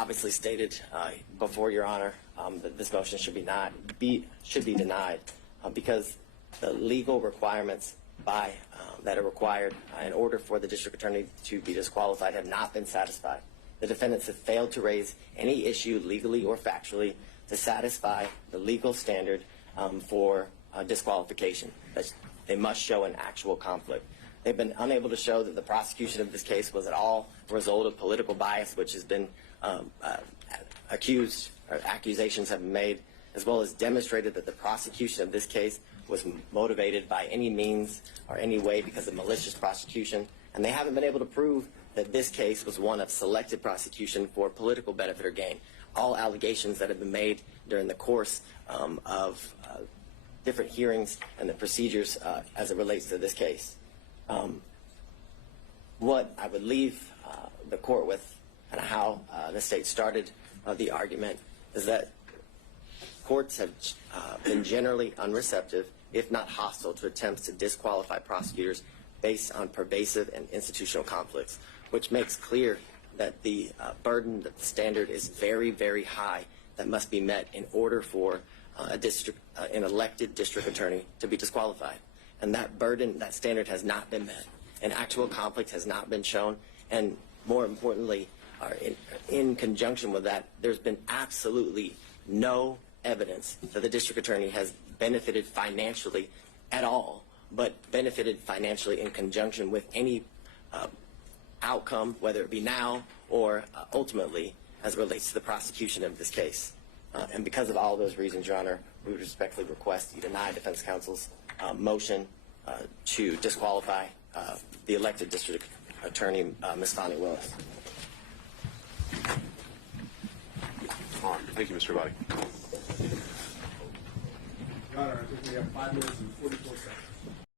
obviously stated before Your Honor that this motion should be denied because the legal requirements that are required in order for the district attorney to be disqualified have not been satisfied. The defendants have failed to raise any issue legally or factually to satisfy the legal standard for disqualification. They must show an actual conflict. They've been unable to show that the prosecution of this case was at all a result of political bias, which has been accusations have been made, as well as demonstrated that the prosecution of this case was motivated by any means or any way because of malicious prosecution. And they haven't been able to prove that this case was one of selective prosecution for political benefit or gain. All allegations that have been made during the course of different hearings and the procedures as it relates to this case. What I would leave the court with and how the state started the argument is that courts have been generally unreceptive, if not hostile, to attempts to disqualify prosecutors based on pervasive and institutional conflicts, which makes clear that the burden, that the standard is very, very high that must be met in order for an elected district attorney to be disqualified. And that burden, that standard has not been met. An actual conflict has not been shown. And more importantly, in conjunction with that, there's been absolutely no evidence that the district attorney has benefited financially at all, but benefited financially in conjunction with any outcome, whether it be now or ultimately as it relates to the prosecution of this case. And because of all those reasons, Your Honor, we would respectfully request you deny defense counsel's motion to disqualify the elected district attorney, Ms. Fani Willis. All right. Thank you, Mr. Abadi. Your Honor, I think we have 5 minutes and 44 seconds.